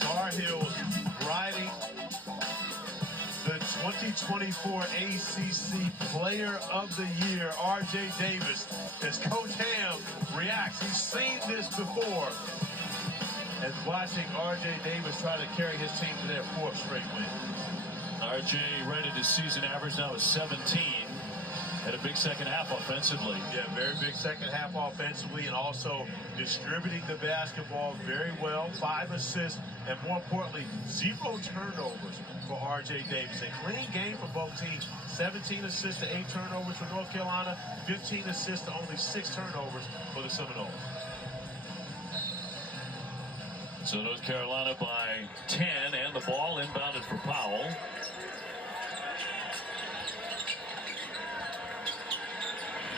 Tar Heels riding the 2024 ACC Player of the Year, R.J. Davis, as Coach Ham reacts. He's seen this before. And watching R.J. Davis try to carry his team to their 4th straight win. R.J. rated his season average now is 17. Had a big second half offensively. Yeah, very big second half offensively, and also distributing the basketball very well. 5 assists, and more importantly, 0 turnovers for R.J. Davis. A clean game for both teams. 17 assists to 8 turnovers for North Carolina. 15 assists to only 6 turnovers for the Seminoles. So North Carolina by 10, and the ball inbounded for Powell.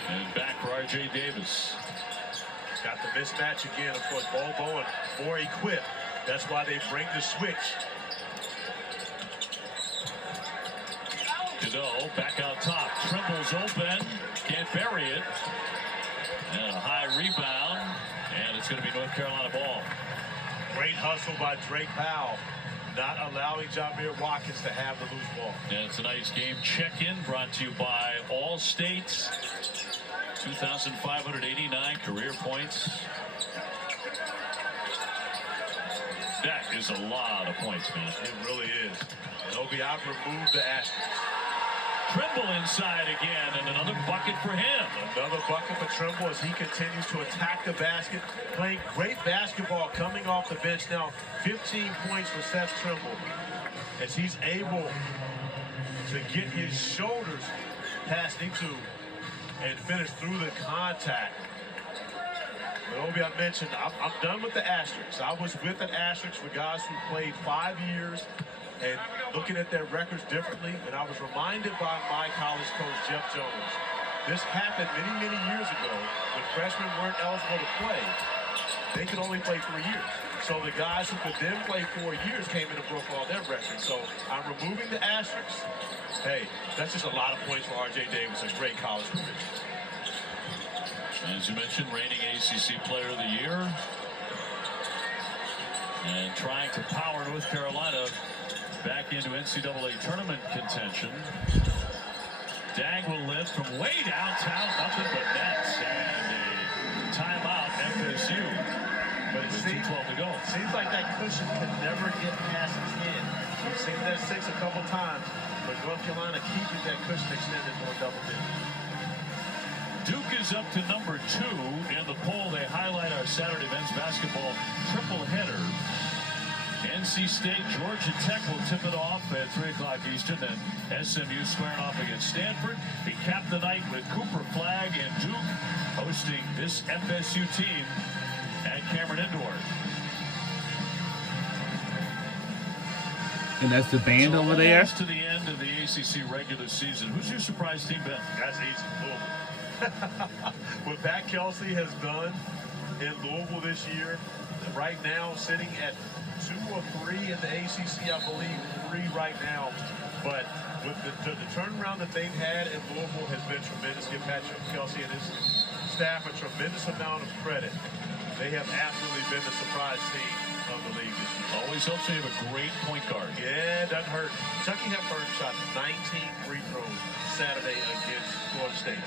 And back for R.J. Davis. Got the mismatch again. Of course, Bobo and more equipped. That's why they bring the switch. Cadeau back out top. Trimble's open. Can't bury it. And a high rebound. And it's going to be North Carolina ball. Great hustle by Drake Powell, not allowing Jamir Watkins to have the loose ball. And tonight's game check-in brought to you by All States. 2,589 career points. That is a lot of points, man. It really is. And Obi, I've removed the asterisks. Trimble inside again, and another bucket for him. Another bucket for Trimble as he continues to attack the basket, playing great basketball coming off the bench now. 15 points for Seth Trimble as he's able to get his shoulders past into and finish through the contact. But Obi, I mentioned, I'm done with the asterisks. I was with an asterisk for guys who played 5 years and looking at their records differently, and I was reminded by my college coach, Jeff Jones. This happened many, many years ago when freshmen weren't eligible to play. They could only play 3 years. So the guys who could then play 4 years came in and broke all their records. So I'm removing the asterisks. Hey, that's just a lot of points for R.J. Davis, a great college career. As you mentioned, reigning ACC Player of the Year. And trying to power North Carolina back into NCAA tournament contention. Dang will lift from way downtown, nothing but nets, and a timeout FSU. But it seems 2:12 to go. Seems like that cushion can never get past his hand. We've seen that 6 a couple times, but North Carolina keeping that cushion extended for a double digit. Duke is up to number 2 in the poll. They highlight our Saturday men's basketball triple header. NC State, Georgia Tech will tip it off at 3 o'clock Eastern. Then SMU squaring off against Stanford. They cap the night with Cooper Flag and Duke hosting this FSU team at Cameron Indoor. And that's the band over there. Almost to the end of the ACC regular season. Who's your surprise team, Ben? That's easy. Louisville. What Pat Kelsey has done in Louisville this year, right now sitting at 2 or 3 in the ACC, I believe 3 right now. But with the turnaround that they've had in Louisville has been tremendous. Give Patrick Kelsey and his staff a tremendous amount of credit. They have absolutely been the surprise team of the league this year. Always helps you have a great point guard. Yeah, it doesn't hurt. Chucky Hepburn shot 19 free throws Saturday against Florida State.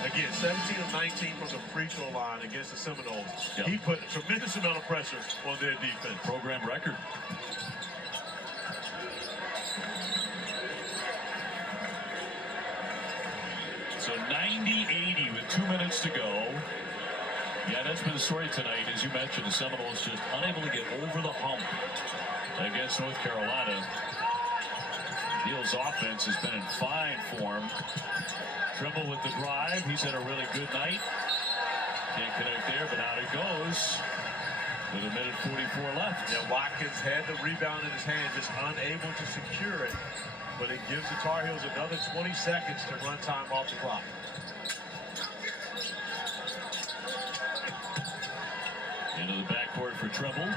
Again, 17 of 19 from the free throw line against the Seminoles. Yep. He put a tremendous amount of pressure on their defense. Program record. So 90-80 with 2 minutes to go. Yeah, that's been the story tonight. As you mentioned, the Seminoles just unable to get over the hump against North Carolina. Beal's offense has been in fine form. Trimble with the drive. He's had a really good night. Can't connect there, but out it goes. With a minute 44 left. Yeah, Watkins had the rebound in his hand, just unable to secure it. But it gives the Tar Heels another 20 seconds to run time off the clock. Into the backcourt for Trimble.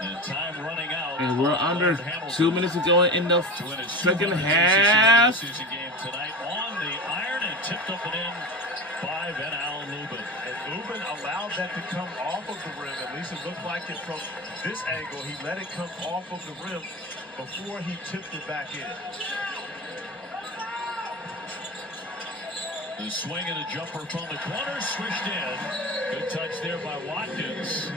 And time running out. And we're under 2 minutes to go in the second half. Season game tonight on the iron and tipped up and in by Van Allen Lubin. And Lubin even allowed that to come off of the rim. At least it looked like it from this angle. He let it come off of the rim before he tipped it back in. The swing and a jumper from the corner, swished in. Good touch there by Watkins.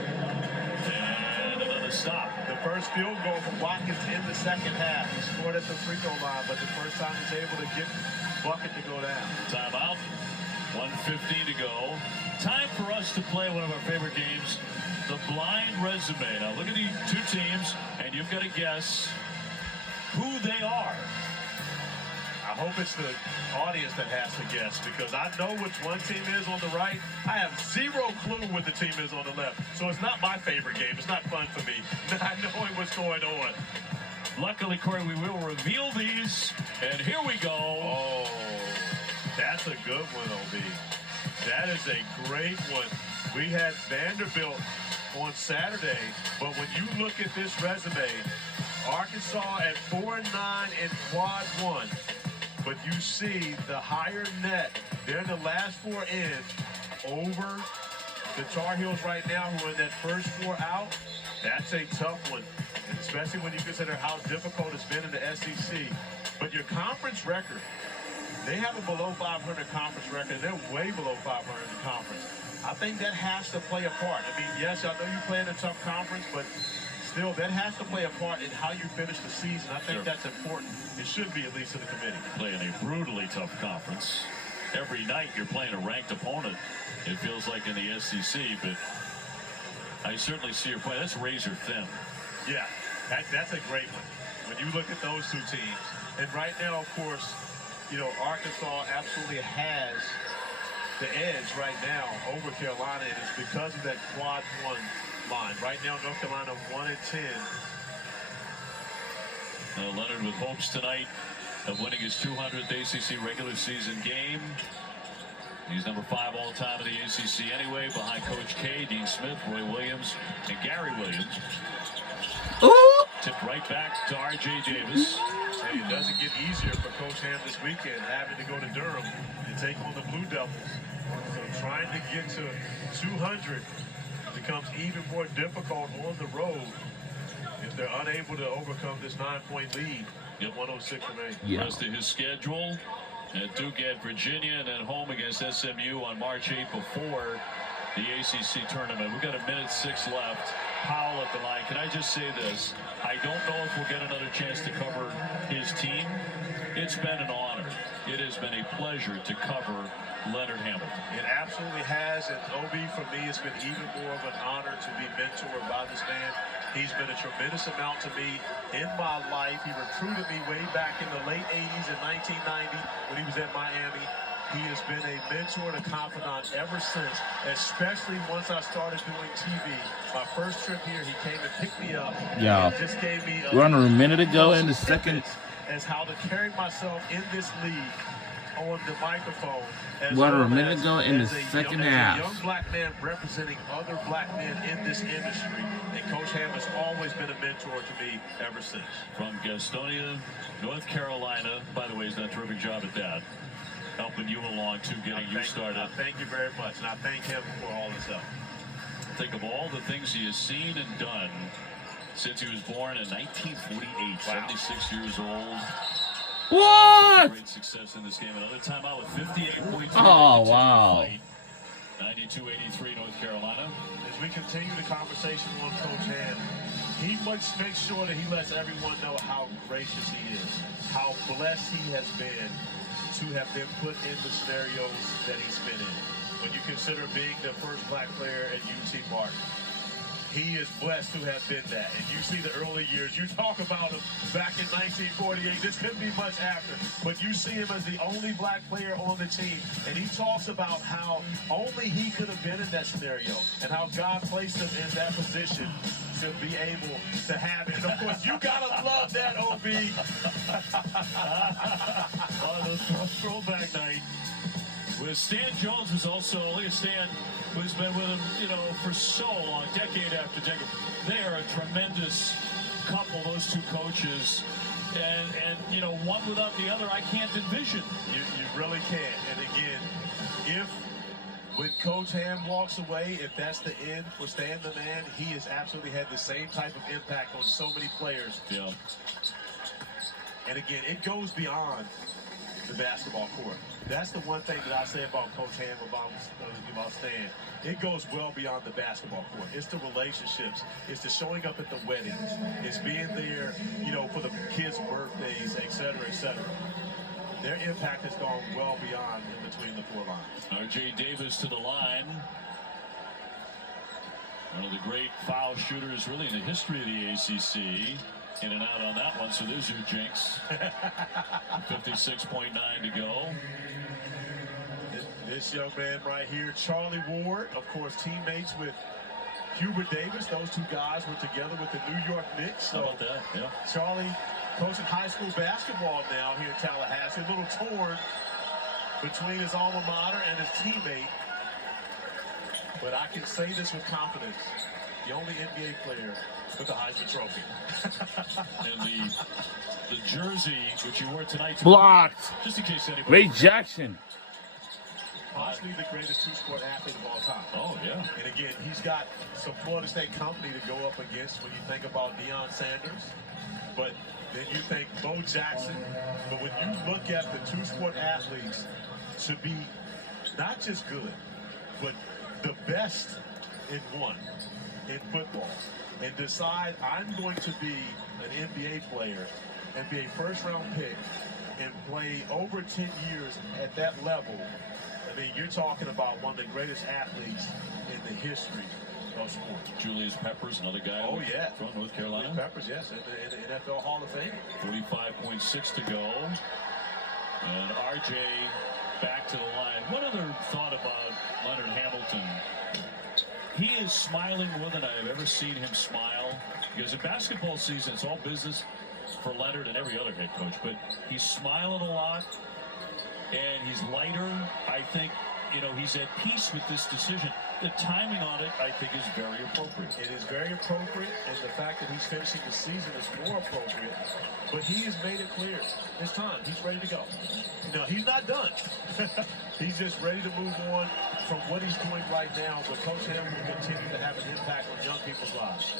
And another stop. The first field goal from Watkins in the second half. He scored at the free throw line, but the first time he's able to get bucket to go down. Timeout. 1:15 to go. Time for us to play one of our favorite games, the blind resume. Now look at these two teams, and you've got to guess who they are. I hope it's the audience that has to guess, because I know which one team is on the right. I have zero clue what the team is on the left. So it's not my favorite game. It's not fun for me not knowing what's going on. Luckily, Corey, we will reveal these. And here we go. Oh, that's a good one, OB. That is a great one. We had Vanderbilt on Saturday, but when you look at this resume, Arkansas at 4-9 in quad one. But you see the higher net. They're in the last four in over the Tar Heels right now, who are in that first four out. That's a tough one, and especially when you consider how difficult it's been in the SEC. But your conference record, they have a below 500 conference record. They're way below 500 in the conference. I think that has to play a part. I mean, yes, I know you play in a tough conference, but still, that has to play a part in how you finish the season. I think that's important. It should be, at least to the committee. Playing a brutally tough conference. Every night you're playing a ranked opponent, it feels like, in the SEC, but I certainly see your point. That's razor thin. Yeah, that's a great one. When you look at those two teams. And right now, of course, you know, Arkansas absolutely has the edge right now over Carolina, and it's because of that quad one line. Right now, North Carolina 1-10. Leonard with hopes tonight of winning his 200th ACC regular season game. He's number 5 all time in the ACC anyway, behind Coach K, Dean Smith, Roy Williams, and Gary Williams. Ooh. Tipped right back to R.J. Davis. Hey, it doesn't get easier for Coach Ham this weekend, having to go to Durham and take on the Blue Devils. So trying to get to 200 becomes even more difficult on the road if they're unable to overcome this 9-point lead. Yep. 106 remains. Yeah. Rest of his schedule at Duke at Virginia, and then home against SMU on March 8th before the ACC tournament. We've got 1:06 left. Powell at the line. Can I just say this? I don't know if we'll get another chance to cover his team. It's been an honor. It has been a pleasure to cover Leonard Hamilton. It absolutely has, and OB, for me, it's been even more of an honor to be mentored by this man. He's been a tremendous amount to me in my life. He recruited me way back in the late 80s in 1990 when he was at Miami. He has been a mentor and a confidant ever since, especially once I started doing TV. My first trip here, he came and picked me up. Yeah. And just gave me We're under a minute to go in the second. As how to carry myself in this league on the microphone. We're under a minute to go in the second half. As a young black man representing other black men in this industry, and Coach Ham has always been a mentor to me ever since. From Gastonia, North Carolina. By the way, he's done a terrific job at that. Helping you along, too, getting you started. Thank you very much, and I thank him for all his help. Think of all the things he has seen and done since he was born in 1948, Wow. 76 years old. What? Great success in this game. Another timeout with 58 points. Oh, wow. 92-83 North Carolina. As we continue the conversation on Coach Ham, he must make sure that he lets everyone know how gracious he is, how blessed he has been to have been put in the scenarios that he's been in. When you consider being the first black player at UT Martin, he is blessed to have been that. And you see the early years. You talk about him back in 1948. This couldn't be much after. But you see him as the only black player on the team. And he talks about how only he could have been in that scenario and how God placed him in that position to be able to have it. And, of course, you got to love that, OB. On the throwback night. With Stan Jones was also, look at Stan, who's been with him, you know, for so long, decade after decade. They are a tremendous couple, those two coaches. And you know, one without the other, I can't envision. You really can't. And again, if when Coach Ham walks away, if that's the end for Stan the Man, he has absolutely had the same type of impact on so many players. Yeah. And again, it goes beyond the basketball court. That's the one thing that I say about Coach Ham, about Stan. It goes well beyond the basketball court. It's the relationships. It's the showing up at the weddings. It's being there, you know, for the kids' birthdays, et cetera, et cetera. Their impact has gone well beyond in between the four lines. R.J. Davis to the line. One of the great foul shooters really in the history of the ACC. In and out on that one, so there's your jinx. 56.9 to go. This young man right here, Charlie Ward, of course, teammates with Hubert Davis. Those two guys were together with the New York Knicks. So how about that? Yeah. Charlie coaching high school basketball now here in Tallahassee. A little torn between his alma mater and his teammate. But I can say this with confidence. The only NBA player with the Heisman Trophy. And the jersey which you wore tonight. Blocked. Just in case anybody. Ray Jackson. Possibly the greatest two-sport athlete of all time. Oh, yeah. And again, he's got some Florida State company to go up against when you think about Deion Sanders. But then you think Bo Jackson. But when you look at the two-sport athletes to be not just good, but the best in one in football, and decide I'm going to be an NBA player and be a first-round pick and play over 10 years at that level, I mean, you're talking about one of the greatest athletes in the history of sports. Julius Peppers, another guy. Oh, yeah. From North Carolina. Julius Peppers, yes, in the NFL Hall of Fame. 45.6 to go. And RJ back to the line. One other thought about Leonard Hamilton. He is smiling more than I've ever seen him smile. Because in basketball season, it's all business for Leonard and every other head coach. But he's smiling a lot. And he's lighter. I think, you know, he's at peace with this decision. The timing on it, I think, is very appropriate. It is very appropriate, and the fact that he's finishing the season is more appropriate. But he has made it clear. It's time. He's ready to go. No, he's not done. He's just ready to move on from what he's doing right now. But Coach Ham will continue to have an impact on young people's lives.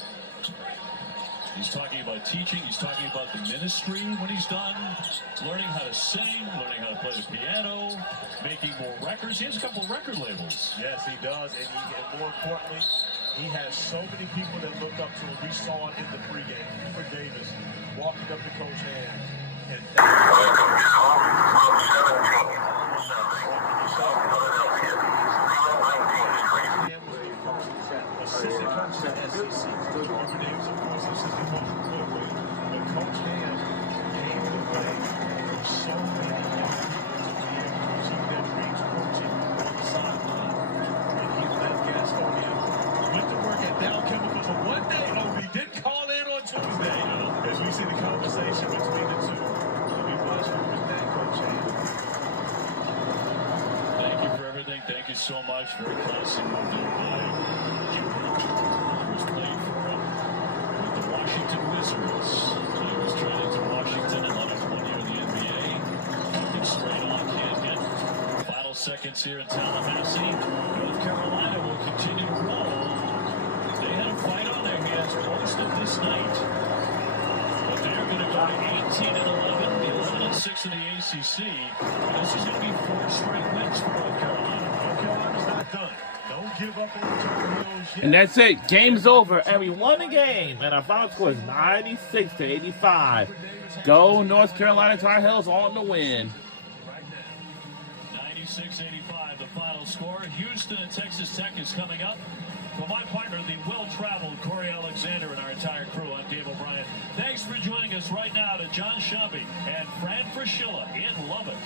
He's talking about teaching. He's talking about the ministry when he's done. Learning how to sing, learning how to play the piano, making more records. He has a couple of record labels. Yes, he does. And more importantly, he has so many people that look up to him. We saw it in the pregame. Hubert Davis walking up to Coach Ham. And assistant coach at SEC. Hubert Davis, of course, assistant coach at Louisville. But Coach Ham came to play for so many young people to be able to achieve their dreams coaching on the sideline. And he led Gastonia, went to work at Dow Chemicals on one day. Oh, he did call in on Tuesday. As we see the conversation between the two. So we watch Hubert thank Coach Ham. Thank you for everything. Thank you so much. Very classy move there by Hubert. He was playing for with the Washington Wizards. He was traded to Washington and led us 1 year in the NBA. Looking straight on, can't hit. Final seconds here in Tallahassee. North Carolina will continue to roll. They had a fight on their hands most of this night. But they're going to go to 18 and 11, 11 and 6 in the ACC. This is going to be 4 straight wins for North Carolina. North Carolina's not done. Don't give up on the Tar Heels yet. And that's it. Game's over. And we won the game. And our final score is 96-85. Go North Carolina Tar Heels on the win. 96-85, the final score. Houston and Texas Tech is coming up. For my partner, the well-traveled Corey Alexander, and our entire crew, I'm Dave O'Brien. Thanks for joining us right now to John Shelby and Fran Fraschilla in Lubbock.